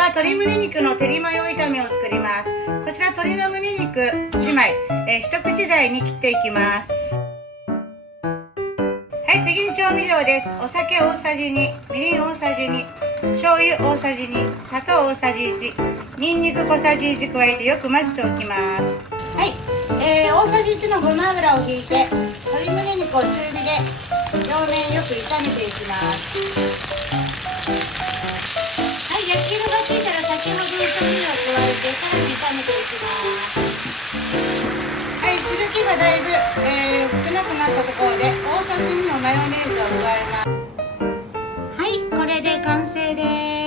は鶏胸肉の照りマヨ炒めを作ります。こちら鶏の胸肉1枚、一口大に切っていきます。はい、次に調味料です。お酒大さじ2、みりん大さじ2、醤油大さじ2、砂糖大さじ1、にんにく小さじ1加えてよく混ぜておきます。はい、大さじ1のごま油をひいて鶏胸肉を中火で両面よく炒めていきます。はい、焼き色がついたら先ほどの調味料を加えてさらに炒めていきます。はい、汁気がだいぶ、少なくなったところで大さじ2のマヨネーズを加えます。はい、これで完成です。